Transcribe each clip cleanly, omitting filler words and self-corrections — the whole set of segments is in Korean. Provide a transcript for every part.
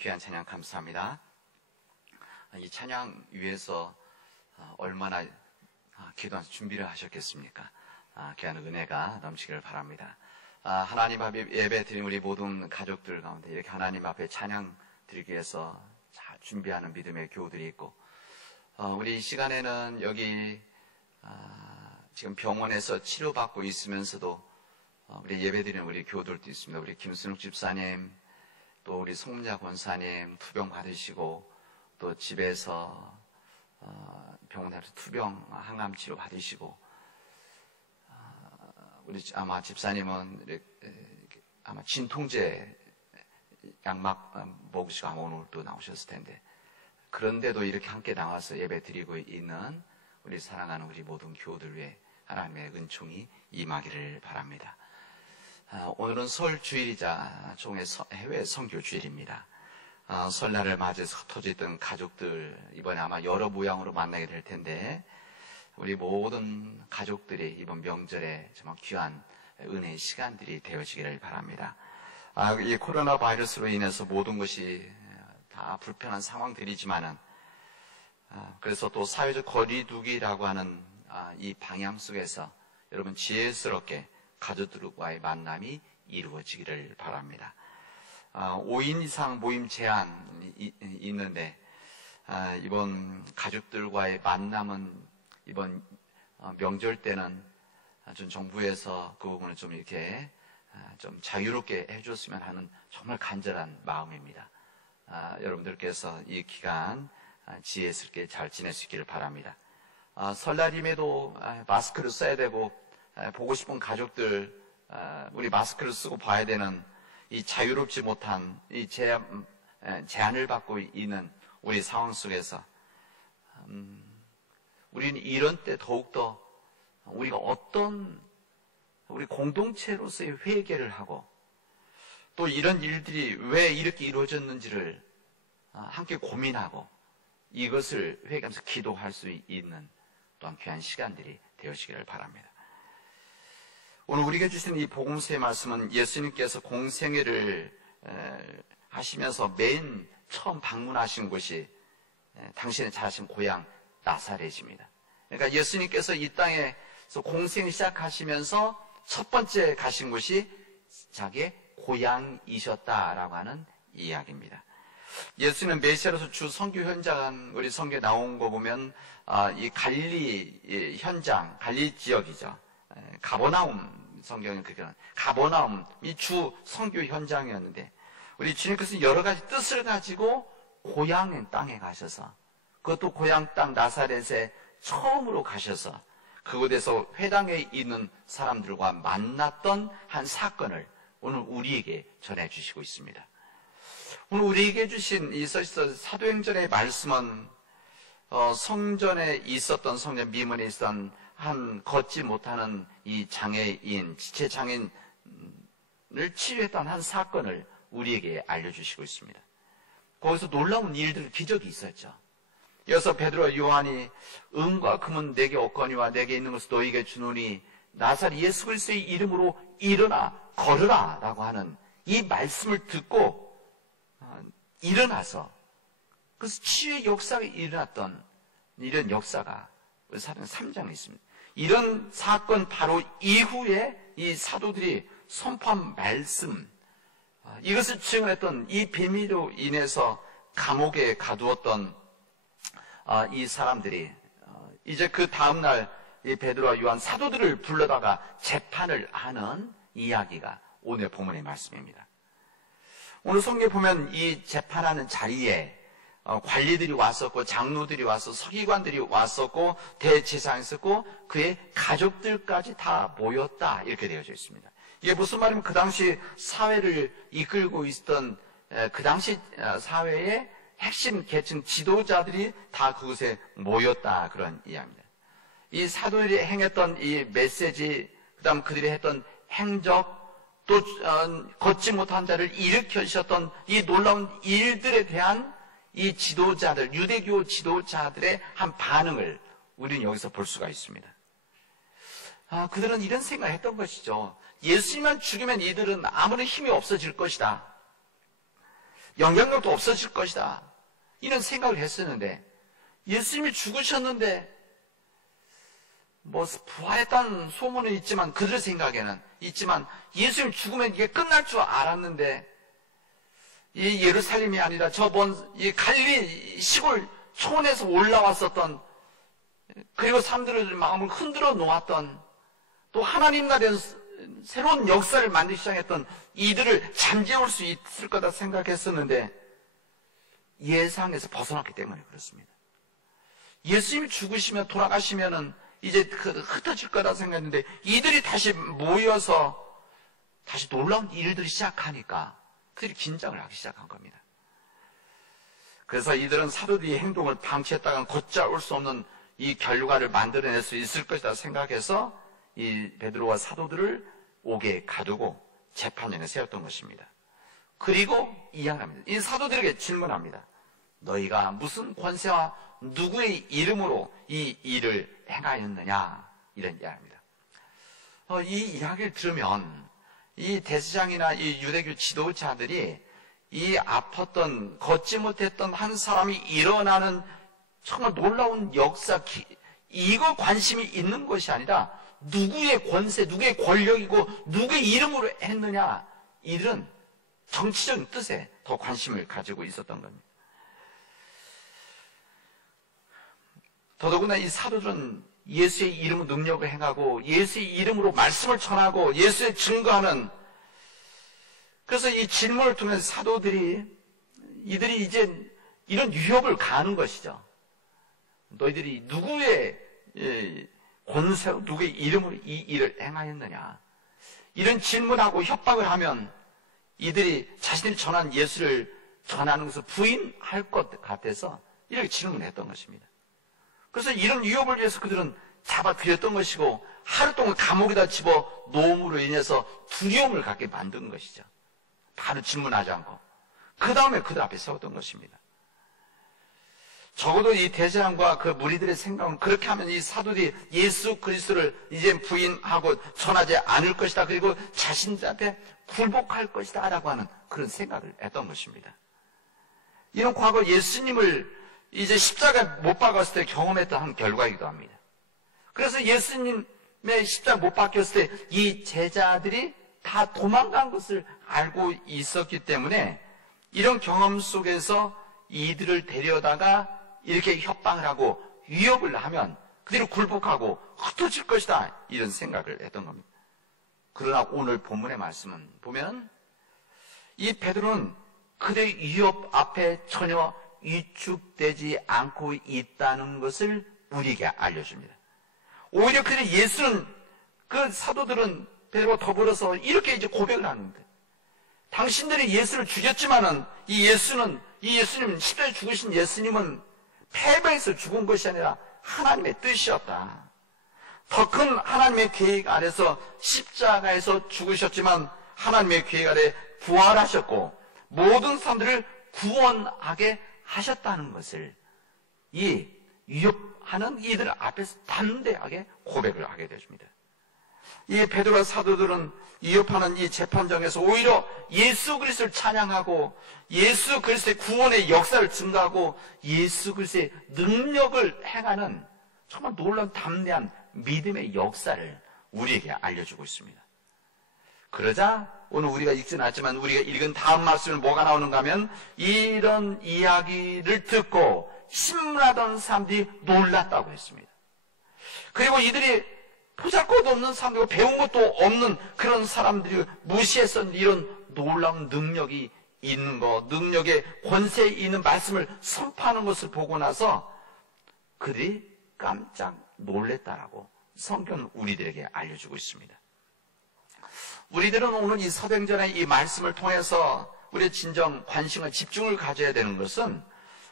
귀한 찬양 감사합니다. 이 찬양 위해서 얼마나 기도하면서 준비를 하셨겠습니까? 귀한 은혜가 넘치기를 바랍니다. 하나님 앞에 예배 드린 우리 모든 가족들 가운데 이렇게 하나님 앞에 찬양 드리기 위해서 잘 준비하는 믿음의 교우들이 있고, 우리 이 시간에는 여기 지금 병원에서 치료받고 있으면서도 우리 예배 드리는 우리 교우들도 있습니다. 우리 김순욱 집사님, 또 우리 송자 권사님 투병 받으시고, 또 집에서 병원에서 투병 항암 치료 받으시고, 우리 아마 집사님은 아마 진통제 약막 먹으시고 아마 오늘 또 나오셨을 텐데, 그런데도 이렇게 함께 나와서 예배 드리고 있는 우리 사랑하는 우리 모든 교우들 위해 하나님의 은총이 임하기를 바랍니다. 오늘은 설 주일이자 종의 해외 선교 주일입니다. 설날을 맞이해서 흩어졌던 가족들 이번에 아마 여러 모양으로 만나게 될 텐데, 우리 모든 가족들이 이번 명절에 정말 귀한 은혜의 시간들이 되어지기를 바랍니다. 이 코로나 바이러스로 인해서 모든 것이 다 불편한 상황들이지만은, 그래서 또 사회적 거리두기라고 하는 이 방향 속에서 여러분 지혜스럽게 가족들과의 만남이 이루어지기를 바랍니다. 5인 이상 모임 제한이 있는데, 이번 가족들과의 만남은 이번 명절 때는 좀 정부에서 그 부분을 좀 이렇게 좀 자유롭게 해줬으면 하는 정말 간절한 마음입니다. 여러분들께서 이 기간 지혜스럽게 잘 지낼 수 있기를 바랍니다. 설날임에도 마스크를 써야 되고, 보고 싶은 가족들 우리 마스크를 쓰고 봐야 되는 이 자유롭지 못한 이 제한을 받고 있는 우리 상황 속에서 우리는 이런 때 더욱더 우리가 어떤 우리 공동체로서의 회개를 하고, 또 이런 일들이 왜 이렇게 이루어졌는지를 함께 고민하고 이것을 회개하면서 기도할 수 있는 또한 귀한 시간들이 되어지기를 바랍니다. 오늘 우리에게 주신 이 복음서의 말씀은 예수님께서 공생애를 하시면서 맨 처음 방문하신 곳이 당신의 자신 고향 나사렛입니다. 그러니까 예수님께서 이 땅에서 공생을 시작하시면서 첫 번째 가신 곳이 자기의 고향이셨다라고 하는 이야기입니다. 예수는 메시아로서 주 선교 현장, 우리 선교에 나온 거 보면 이 갈릴리 현장, 갈릴리 지역이죠. 가버나움, 성경은 그런 가버나움이 주 선교 현장이었는데, 우리 주님께서 여러 가지 뜻을 가지고 고향의 땅에 가셔서, 그것도 고향 땅 나사렛에 처음으로 가셔서 그곳에서 회당에 있는 사람들과 만났던 한 사건을 오늘 우리에게 전해주시고 있습니다. 오늘 우리에게 주신 이 사도행전의 말씀은 성전에 있었던, 성전 미문에 있었던 한 걷지 못하는 이 장애인, 지체 장애인을 치유했던 한 사건을 우리에게 알려주시고 있습니다. 거기서 놀라운 일들, 기적이 있었죠. 이어서 베드로와 요한이 은과 금은 내게 없거니와 내게 있는 것을 너희에게 주노니 나사렛 예수 그리스도의 이름으로 일어나 걸으라 라고 하는 이 말씀을 듣고 일어나서, 그래서 치유의 역사가 일어났던 이런 역사가 사도행 3장에 있습니다. 이런 사건 바로 이후에 이 사도들이 선포한 말씀, 이것을 증언했던 이 비밀로 인해서 감옥에 가두었던 이 사람들이 이제 그 다음날 이 베드로와 요한 사도들을 불러다가 재판을 하는 이야기가 오늘 본문의 말씀입니다. 오늘 성경에 보면 이 재판하는 자리에 관리들이 왔었고, 장로들이 와서, 서기관들이 왔었고, 대제사장이 있었고, 그의 가족들까지 다 모였다, 이렇게 되어져 있습니다. 이게 무슨 말이면 그 당시 사회를 이끌고 있었던 그 당시 사회의 핵심 계층 지도자들이 다 그곳에 모였다, 그런 이야기입니다. 이 사도들이 행했던 이 메시지, 그 다음 그들이 했던 행적, 또 걷지 못한 자를 일으켜 주셨던 이 놀라운 일들에 대한 이 지도자들, 유대교 지도자들의 한 반응을 우리는 여기서 볼 수가 있습니다. 그들은 이런 생각을 했던 것이죠. 예수님만 죽이면 이들은 아무런 힘이 없어질 것이다. 영향력도 없어질 것이다. 이런 생각을 했었는데 예수님이 죽으셨는데 부활했다는 소문은 있지만 그들의 생각에는 있지만 예수님 죽으면 이게 끝날 줄 알았는데 이 예루살렘이 아니라 이 갈릴리 시골 촌에서 올라왔었던 그리고 사람들의 마음을 흔들어 놓았던 또 하나님 나라의 새로운 역사를 만들기 시작했던 이들을 잠재울 수 있을 거다 생각했었는데 예상에서 벗어났기 때문에 그렇습니다. 예수님이 죽으시면 돌아가시면은 이제 흩어질 거다 생각했는데 이들이 다시 모여서 다시 놀라운 일들이 시작하니까 그들이 긴장을 하기 시작한 겁니다. 그래서 이들은 사도들의 행동을 방치했다가는 곧잘 수 없는 이 결과를 만들어낼 수 있을 것이다 생각해서 이 베드로와 사도들을 옥에 가두고 재판전에 세웠던 것입니다. 그리고 이야기합니다. 이 사도들에게 질문합니다. 너희가 무슨 권세와 누구의 이름으로 이 일을 행하였느냐? 이런 이야기입니다. 이 이야기를 들으면 이 대제사장이나 이 유대교 지도자들이 이 아팠던 걷지 못했던 한 사람이 일어나는 정말 놀라운 역사, 이거 관심이 있는 것이 아니라 누구의 권세, 누구의 권력이고 누구의 이름으로 했느냐, 이런 정치적인 뜻에 더 관심을 가지고 있었던 겁니다. 더더구나 이 사도들은 예수의 이름 능력을 행하고 예수의 이름으로 말씀을 전하고 예수의 증거하는, 그래서 이 질문을 통해서 사도들이 이들이 이제 이런 위협을 가하는 것이죠. 너희들이 누구의 권세로 누구의 이름으로 이 일을 행하였느냐, 이런 질문하고 협박을 하면 이들이 자신들이 전한 예수를 전하는 것을 부인할 것 같아서 이렇게 질문했던 것입니다. 그래서 이런 위협을 위해서 그들은 잡아들였던 것이고 하루 동안 감옥에다 집어 놓음으로 인해서 두려움을 갖게 만든 것이죠. 바로 질문하지 않고 그 다음에 그들 앞에 세웠던 것입니다. 적어도 이 대제사장과 그 무리들의 생각은 그렇게 하면 이 사도들이 예수 그리스도를 이제 부인하고 전하지 않을 것이다, 그리고 자신들 앞에 굴복할 것이다 라고 하는 그런 생각을 했던 것입니다. 이런 과거 예수님을 이제 십자가에 못 박았을 때 경험했던 한 결과이기도 합니다. 그래서 예수님의 십자가 못 박혔을 때 이 제자들이 다 도망간 것을 알고 있었기 때문에 이런 경험 속에서 이들을 데려다가 이렇게 협박을 하고 위협을 하면 그들이 굴복하고 흩어질 것이다, 이런 생각을 했던 겁니다. 그러나 오늘 본문의 말씀은 보면 이 베드로는 그들의 위협 앞에 전혀 위축되지 않고 있다는 것을 우리에게 알려줍니다. 오히려 그들이 예수는, 그 사도들은 베드로와 더불어서 이렇게 이제 고백을 하는 거예요. 당신들이 예수를 죽였지만은 이 예수님, 십자가에 죽으신 예수님은 패배해서 죽은 것이 아니라 하나님의 뜻이었다. 더 큰 하나님의 계획 아래서 십자가에서 죽으셨지만 하나님의 계획 아래 부활하셨고 모든 사람들을 구원하게 하셨다는 것을 이 위협하는 이들 앞에서 담대하게 고백을 하게 되십니다. 이 베드로와 사도들은 위협하는 이 재판정에서 오히려 예수 그리스도를 찬양하고 예수 그리스도의 구원의 역사를 증거하고 예수 그리스도의 능력을 행하는 정말 놀라운 담대한 믿음의 역사를 우리에게 알려주고 있습니다. 그러자 오늘 우리가 읽지는 않지만 우리가 읽은 다음 말씀을 뭐가 나오는가 하면 이런 이야기를 듣고 신문하던 사람들이 놀랐다고 했습니다. 그리고 이들이 보잘것도 없는 사람들이고 배운 것도 없는 그런 사람들이 무시했었는데 이런 놀라운 능력이 있는 것, 능력의 권세에 있는 말씀을 선포하는 것을 보고 나서 그들이 깜짝 놀랬다라고 성경은 우리들에게 알려주고 있습니다. 우리들은 오늘 이 사도행전의 이 말씀을 통해서 우리의 진정 관심과 집중을 가져야 되는 것은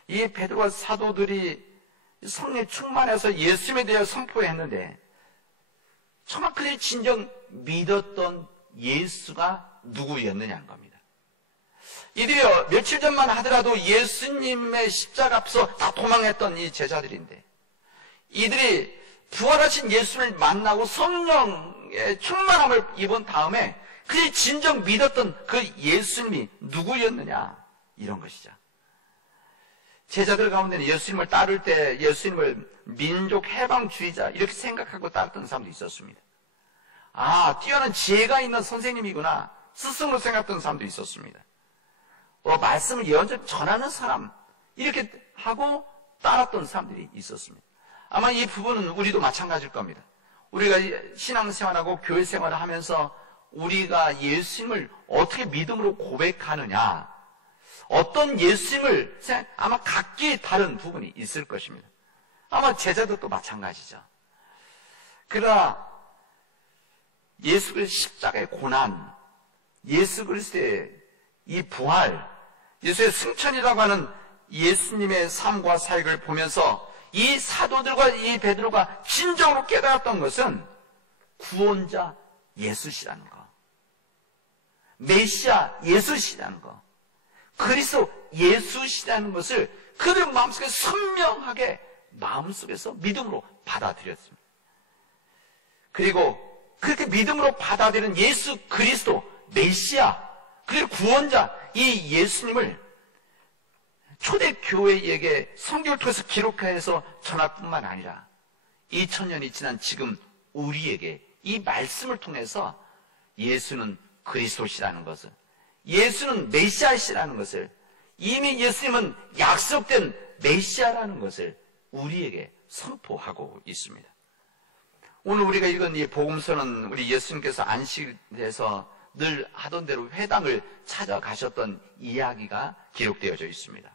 이 베드로와 사도들이 성령에 충만해서 예수님에 대해 선포했는데 정말 그들이 진정 믿었던 예수가 누구였느냐는 겁니다. 이들이 며칠 전만 하더라도 예수님의 십자가 앞서 다 도망했던 이 제자들인데 이들이 부활하신 예수를 만나고 성령의 충만함을 입은 다음에 그들이 진정 믿었던 그 예수님이 누구였느냐, 이런 것이죠. 제자들 가운데는 예수님을 따를 때 예수님을 민족 해방주의자 이렇게 생각하고 따랐던 사람도 있었습니다. 뛰어난 지혜가 있는 선생님이구나 스승으로 생각했던 사람도 있었습니다. 말씀을 예언적으로 전하는 사람 이렇게 하고 따랐던 사람들이 있었습니다. 아마 이 부분은 우리도 마찬가지일 겁니다. 우리가 신앙생활하고 교회생활을 하면서 우리가 예수님을 어떻게 믿음으로 고백하느냐, 어떤 예수님을 아마 각기 다른 부분이 있을 것입니다. 아마 제자들도 마찬가지죠. 그러나 예수 그리스도의 십자가의 고난, 예수 그리스도의 이 부활, 예수의 승천이라고 하는 예수님의 삶과 사역을 보면서 이 사도들과 이 베드로가 진정으로 깨달았던 것은 구원자 예수시라는 것, 메시아 예수시라는 것, 그리스도 예수시라는 것을 그들 마음속에 선명하게 마음속에서 믿음으로 받아들였습니다. 그리고 그렇게 믿음으로 받아들인 예수 그리스도 메시아 그리고 구원자 이 예수님을 초대교회에게 성경을 통해서 기록해서 전할 뿐만 아니라 2000년이 지난 지금 우리에게 이 말씀을 통해서 예수는 그리스도시라는 것을, 예수는 메시아시라는 것을, 이미 예수님은 약속된 메시아라는 것을 우리에게 선포하고 있습니다. 오늘 우리가 읽은 이 복음서는 우리 예수님께서 안식일에서 늘 하던 대로 회당을 찾아가셨던 이야기가 기록되어져 있습니다.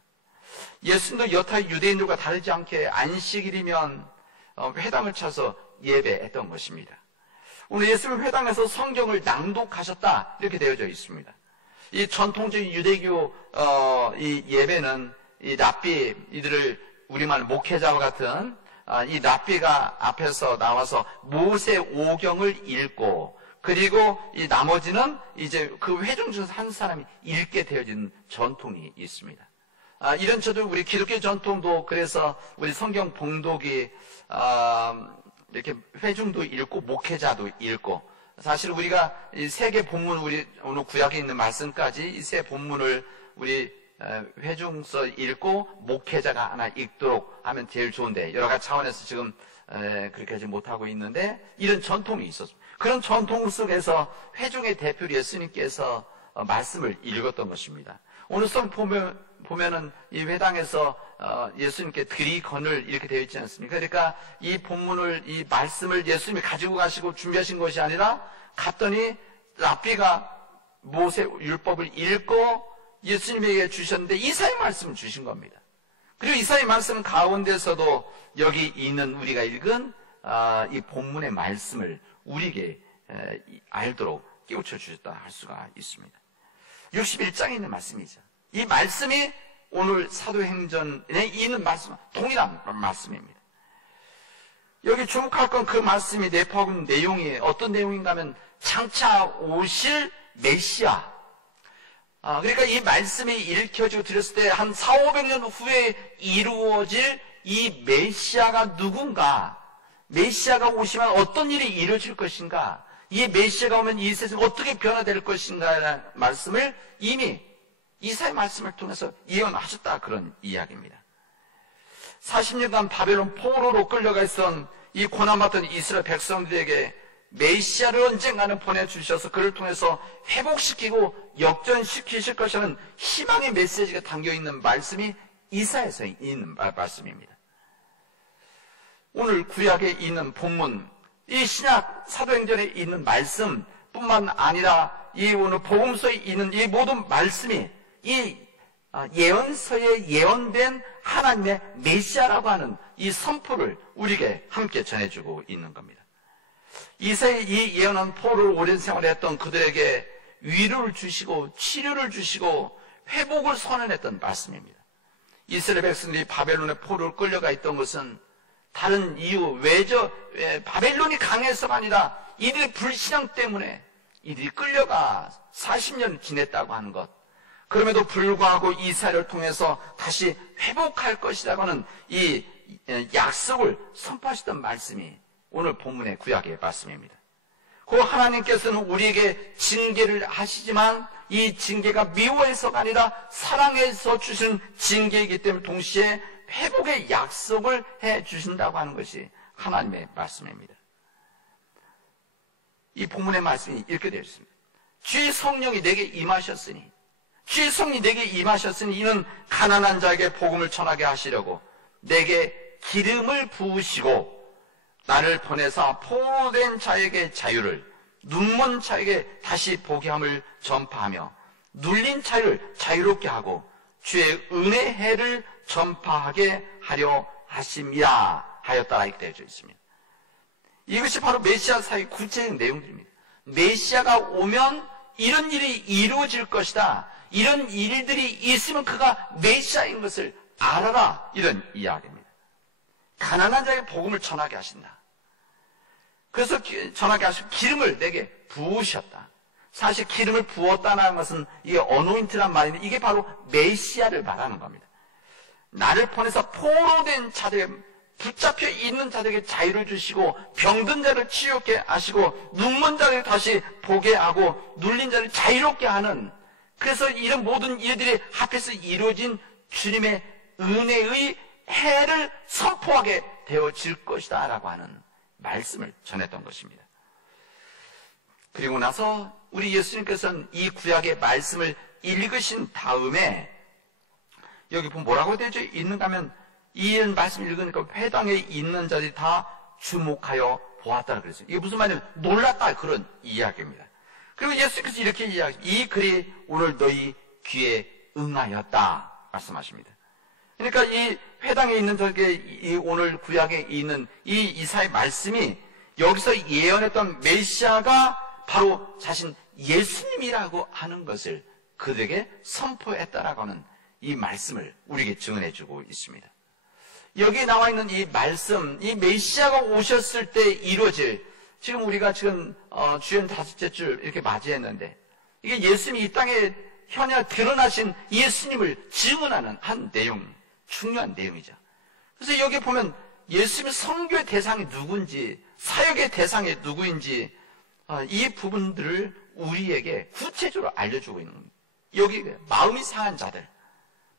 예수님도 여타 유대인들과 다르지 않게 안식일이면 회당을 찾아서 예배했던 것입니다. 오늘 예수님 회당에서 성경을 낭독하셨다 이렇게 되어져 있습니다. 이 전통적인 유대교 이 예배는 이 랍비, 이들을 우리말 목회자와 같은 이 랍비가 앞에서 나와서 모세 오경을 읽고, 그리고 이 나머지는 이제 그 회중 중에서 한 사람이 읽게 되어진 전통이 있습니다. 이런 저도 우리 기독교 전통도 그래서 우리 성경 봉독이 이렇게 회중도 읽고 목회자도 읽고, 사실 우리가 이 세 개 본문, 우리 오늘 구약에 있는 말씀까지 이 세 본문을 우리 회중서 읽고 목회자가 하나 읽도록 하면 제일 좋은데, 여러 가지 차원에서 지금 그렇게 하지 못하고 있는데 이런 전통이 있었습니다. 그런 전통 속에서 회중의 대표 예수님께서 말씀을 읽었던 것입니다. 오늘 성 보면은 이 회당에서 예수님께 드리건을 이렇게 되어 있지 않습니까? 그러니까 이 본문을, 이 말씀을 예수님이 가지고 가시고 준비하신 것이 아니라 갔더니 랍비가 모세 율법을 읽고 예수님에게 주셨는데 이사야 말씀을 주신 겁니다. 그리고 이사야 말씀 가운데서도 여기 있는 우리가 읽은 이 본문의 말씀을 우리에게 알도록 깨우쳐 주셨다 할 수가 있습니다. 61장에 있는 말씀이죠. 이 말씀이 오늘 사도행전에 있는 말씀, 동일한 말씀입니다. 여기 주목할 건 그 말씀이 내포하는 내용이 어떤 내용인가 하면 장차 오실 메시아. 그러니까 이 말씀이 읽혀지고 들었을 때 한 400~500년 후에 이루어질 이 메시아가 누군가, 메시아가 오시면 어떤 일이 이루어질 것인가, 이 메시아가 오면 이 세상이 어떻게 변화될 것인가라는 말씀을 이미 이사야 말씀을 통해서 예언하셨다, 그런 이야기입니다. 40년간 바벨론 포로로 끌려가 있던 이 고난받던 이스라엘 백성들에게 메시아를 언젠가는 보내주셔서 그를 통해서 회복시키고 역전시키실 것이라는 희망의 메시지가 담겨있는 말씀이 이사야서 있는 말씀입니다. 오늘 구약에 있는 본문, 이 신약 사도행전에 있는 말씀뿐만 아니라 이 오늘 복음서에 있는 이 모든 말씀이 이 예언서에 예언된 하나님의 메시아라고 하는 이 선포를 우리에게 함께 전해주고 있는 겁니다. 이사야의 이 예언한 포로를 오랜 생활했던 그들에게 위로를 주시고 치료를 주시고 회복을 선언했던 말씀입니다. 이스라엘 백성들이 바벨론의 포로를 끌려가 있던 것은 다른 이유, 바벨론이 강해서가 아니라 이들의 불신앙 때문에 이들이 끌려가 40년 지냈다고 하는 것, 그럼에도 불구하고 이사야를 통해서 다시 회복할 것이라고 하는 이 약속을 선포하셨던 말씀이 오늘 본문의 구약의 말씀입니다. 그 하나님께서는 우리에게 징계를 하시지만 이 징계가 미워해서가 아니라 사랑해서 주신 징계이기 때문에 동시에 회복의 약속을 해 주신다고 하는 것이 하나님의 말씀입니다. 이 본문의 말씀이 이렇게 되어 있습니다. 주의 성령이 내게 임하셨으니, 주의 성령이 내게 임하셨으니 이는 가난한 자에게 복음을 전하게 하시려고 내게 기름을 부으시고 나를 보내사 포로된 자에게 자유를, 눈먼 자에게 다시 보게 함을 전파하며 눌린 자를 자유롭게 하고 주의 은혜의 해를 전파하게 하려 하심이라 하였다라 이렇게 되어져 있습니다. 이것이 바로 메시아 사의 구체적인 내용들입니다. 메시아가 오면 이런 일이 이루어질 것이다. 이런 일들이 있으면 그가 메시아인 것을 알아라. 이런 이야기입니다. 가난한 자에게 복음을 전하게 하신다. 그래서 전하게 하시고 기름을 내게 부으셨다. 사실 기름을 부었다는 것은 이게 어노인트란 말인데 이게 바로 메시아를 말하는 겁니다. 나를 보내서 포로된 자들에게, 붙잡혀 있는 자들에게 자유를 주시고 병든 자를 치유케 하시고 눈먼 자를 다시 보게 하고 눌린 자를 자유롭게 하는, 그래서 이런 모든 일들이 합해서 이루어진 주님의 은혜의 해를 선포하게 되어질 것이다 라고 하는 말씀을 전했던 것입니다. 그리고 나서 우리 예수님께서는 이 구약의 말씀을 읽으신 다음에 여기 보면 뭐라고 되어 있는가 하면 이 말씀을 읽으니까 회당에 있는 자들이 다 주목하여 보았다고 그랬어요. 이게 무슨 말이냐면 놀랐다 그런 이야기입니다. 그리고 예수께서 이렇게 이야기합니다. 이 글이 오늘 너희 귀에 응하였다 말씀하십니다. 그러니까 이 회당에 있는 저게 이 오늘 구약에 있는 이 이사의 말씀이 여기서 예언했던 메시아가 바로 자신 예수님이라고 하는 것을 그들에게 선포했다라고 하는 이 말씀을 우리에게 증언해주고 있습니다. 여기에 나와 있는 이 말씀, 이 메시아가 오셨을 때 이루어질, 지금 우리가 지금 주연 5째 줄 이렇게 맞이했는데 이게 예수님이 이 땅에 현재 드러나신 예수님을 증언하는 한 내용, 중요한 내용이죠. 그래서 여기 보면 예수님의 선교의 대상이 누군지, 사역의 대상이 누구인지 이 부분들을 우리에게 구체적으로 알려주고 있는 겁니다. 여기 마음이 상한 자들,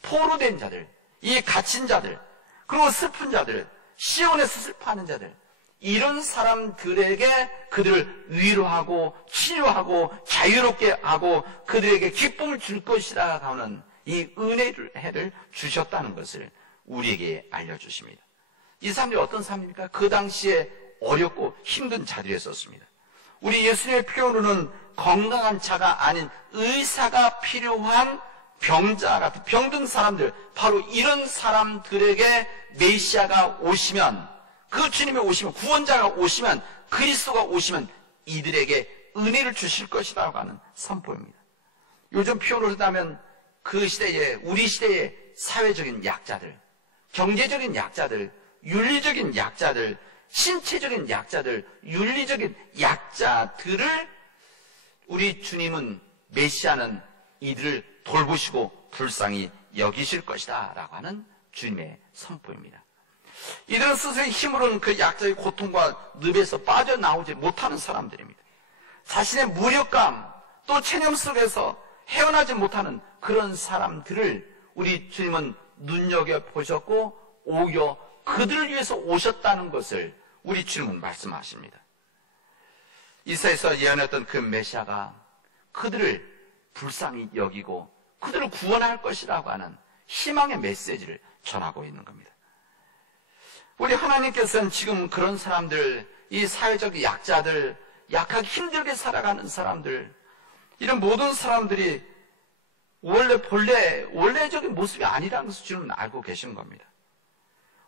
포로된 자들, 이 갇힌 자들, 그리고 슬픈 자들, 시온에서 슬퍼하는 자들, 이런 사람들에게 그들을 위로하고 치유하고 자유롭게 하고 그들에게 기쁨을 줄 것이라 하는 이 은혜를 주셨다는 것을 우리에게 알려주십니다. 이 사람들이 어떤 사람입니까? 그 당시에 어렵고 힘든 자들이었습니다. 우리 예수님의 표현으로는 건강한 자가 아닌 의사가 필요한 병자 같은 병든 사람들, 바로 이런 사람들에게 메시아가 오시면, 그 주님이 오시면, 구원자가 오시면, 그리스도가 오시면 이들에게 은혜를 주실 것이라고 하는 선포입니다. 요즘 표현으로 하면 그 시대에, 우리 시대의 사회적인 약자들, 경제적인 약자들, 윤리적인 약자들, 신체적인 약자들, 윤리적인 약자들을 우리 주님은, 메시아는 이들을 돌보시고 불쌍히 여기실 것이다 라고 하는 주님의 선포입니다. 이들은 스스로의 힘으로는 그 약자의 고통과 늪에서 빠져나오지 못하는 사람들입니다. 자신의 무력감 또 체념 속에서 헤어나지 못하는 그런 사람들을 우리 주님은 눈여겨보셨고 오히려 그들을 위해서 오셨다는 것을 우리 주님은 말씀하십니다. 이사야에서 예언했던 그 메시아가 그들을 불쌍히 여기고 그들을 구원할 것이라고 하는 희망의 메시지를 전하고 있는 겁니다. 우리 하나님께서는 지금 그런 사람들, 이 사회적 약자들, 약하게 힘들게 살아가는 사람들, 이런 모든 사람들이 원래적인 모습이 아니라는 것을 주님은 알고 계신 겁니다.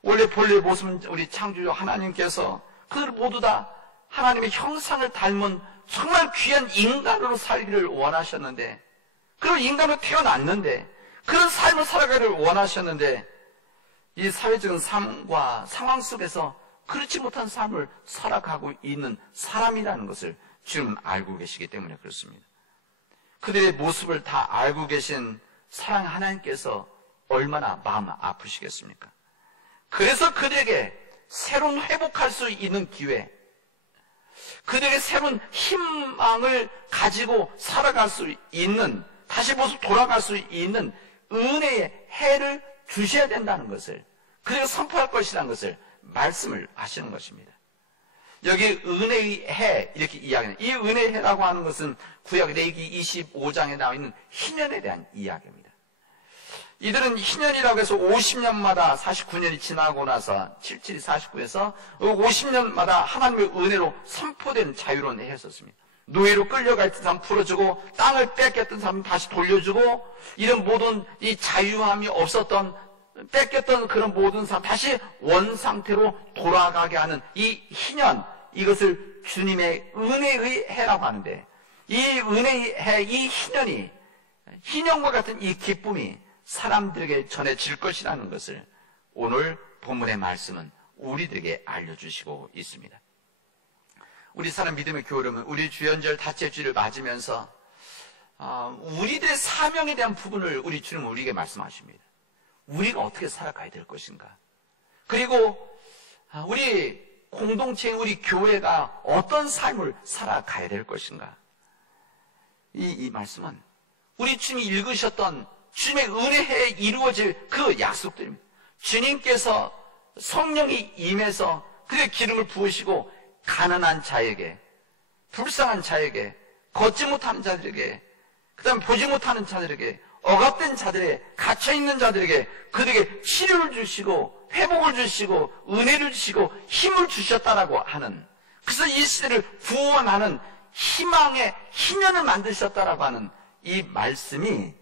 본래의 모습은 우리 창조주 하나님께서 그들 모두 다 하나님의 형상을 닮은 정말 귀한 인간으로 살기를 원하셨는데, 그런 인간으로 태어났는데, 그런 삶을 살아가기를 원하셨는데, 이 사회적인 삶과 상황 속에서 그렇지 못한 삶을 살아가고 있는 사람이라는 것을 주님은 알고 계시기 때문에 그렇습니다. 그들의 모습을 다 알고 계신 사랑 하나님께서 얼마나 마음 아프시겠습니까? 그래서 그들에게 새로운 회복할 수 있는 기회, 그들에게 새로운 희망을 가지고 살아갈 수 있는, 다시 모습 돌아갈 수 있는 은혜의 해를 주셔야 된다는 것을, 그리고 선포할 것이라는 것을 말씀을 하시는 것입니다. 여기 은혜의 해 이렇게 이야기합니다. 이 은혜의 해라고 하는 것은 구약 레위기 25장에 나와 있는 희년에 대한 이야기입니다. 이들은 희년이라고 해서 50년마다 49년이 지나고 나서 77이 49에서 50년마다 하나님의 은혜로 선포된 자유로운 해였었습니다. 노예로 끌려가 있던 사람 풀어주고, 땅을 뺏겼던 사람 다시 돌려주고, 이런 모든 이 자유함이 없었던, 뺏겼던 그런 모든 사람 다시 원상태로 돌아가게 하는 이 희년, 이것을 주님의 은혜의 해라고 하는데, 이 은혜의 해, 이 희년이, 희년과 같은 이 기쁨이 사람들에게 전해질 것이라는 것을 오늘 본문의 말씀은 우리들에게 알려주시고 있습니다. 우리 사람 믿음의 교회는 우리 주연절 다채주를 맞으면서 우리들의 사명에 대한 부분을 우리 주님은 우리에게 말씀하십니다. 우리가 어떻게 살아가야 될 것인가, 그리고 우리 공동체, 우리 교회가 어떤 삶을 살아가야 될 것인가, 이 말씀은 우리 주님이 읽으셨던 주님의 은혜에 이루어질 그 약속들입니다. 주님께서 성령이 임해서 그의 기름을 부으시고 가난한 자에게, 불쌍한 자에게, 걷지 못하는 자들에게, 그 다음에 보지 못하는 자들에게, 억압된 자들에게, 갇혀있는 자들에게 그들에게 치료를 주시고 회복을 주시고 은혜를 주시고 힘을 주셨다라고 하는, 그래서 이 시대를 구원하는 희망의 희년을 만드셨다라고 하는 이 말씀이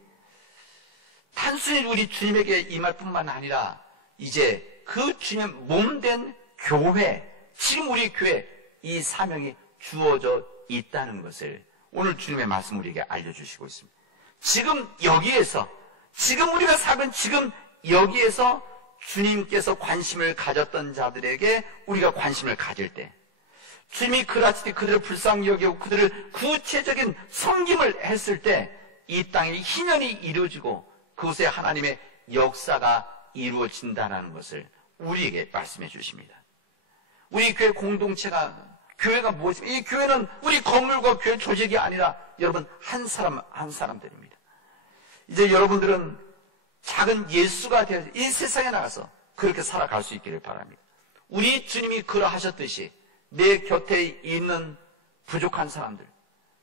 단순히 우리 주님에게 임할 뿐만 아니라 이제 그 주님의 몸된 교회, 지금 우리 교회 이 사명이 주어져 있다는 것을 오늘 주님의 말씀 우리에게 알려주시고 있습니다. 지금 여기에서, 지금 우리가 살은 지금 여기에서 주님께서 관심을 가졌던 자들에게 우리가 관심을 가질 때, 주님이 그라치되 그들을 불쌍히 여기고 그들을 구체적인 섬김을 했을 때 이 땅에 희년이 이루어지고 그곳에 하나님의 역사가 이루어진다는 것을 우리에게 말씀해 주십니다. 우리 교회 공동체가, 교회가 무엇입니까? 이 교회는 우리 건물과 교회 조직이 아니라 여러분 한 사람 한 사람들입니다. 이제 여러분들은 작은 예수가 되어서 이 세상에 나가서 그렇게 살아갈 수 있기를 바랍니다. 우리 주님이 그러하셨듯이 내 곁에 있는 부족한 사람들,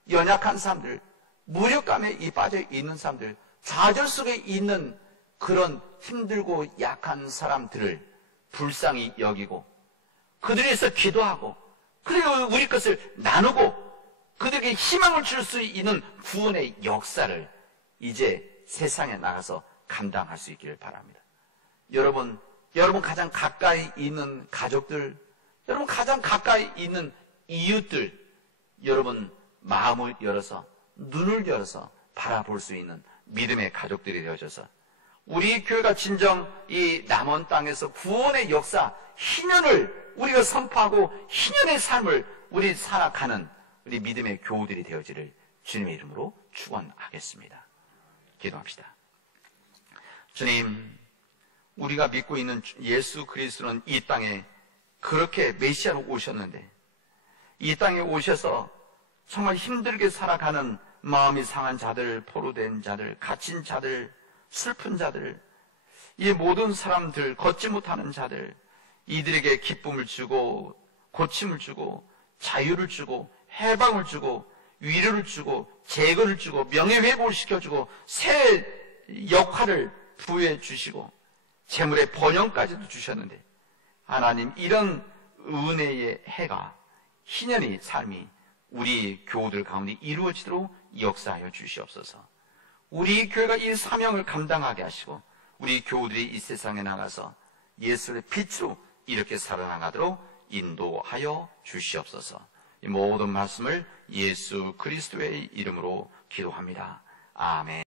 연약한 사람들, 무력감에 빠져 있는 사람들, 좌절 속에 있는 그런 힘들고 약한 사람들을 불쌍히 여기고 그들에 대해서 기도하고, 그리고 우리 것을 나누고 그들에게 희망을 줄 수 있는 구원의 역사를 이제 세상에 나가서 감당할 수 있기를 바랍니다. 여러분 가장 가까이 있는 가족들, 여러분 가장 가까이 있는 이웃들, 여러분 마음을 열어서, 눈을 열어서 바라볼 수 있는 믿음의 가족들이 되어져서 우리 교회가 진정 이 남은 땅에서 구원의 역사, 희년을 우리가 선포하고 희년의 삶을 우리 살아가는 우리 믿음의 교우들이 되어지를 주님의 이름으로 축원하겠습니다. 기도합시다. 주님, 우리가 믿고 있는 예수 그리스도는 이 땅에 그렇게 메시아로 오셨는데, 이 땅에 오셔서 정말 힘들게 살아가는 마음이 상한 자들, 포로된 자들, 갇힌 자들, 슬픈 자들, 이 모든 사람들, 걷지 못하는 자들, 이들에게 기쁨을 주고 고침을 주고 자유를 주고 해방을 주고 위로를 주고 재건을 주고 명예회복을 시켜주고 새 역할을 부여해 주시고 재물의 번영까지도 주셨는데, 하나님, 이런 은혜의 해가, 희년의 삶이 우리 교우들 가운데 이루어지도록 역사하여 주시옵소서. 우리 교회가 이 사명을 감당하게 하시고 우리 교우들이 이 세상에 나가서 예수의 빛으로 이렇게 살아나가도록 인도하여 주시옵소서. 이 모든 말씀을 예수 그리스도의 이름으로 기도합니다. 아멘.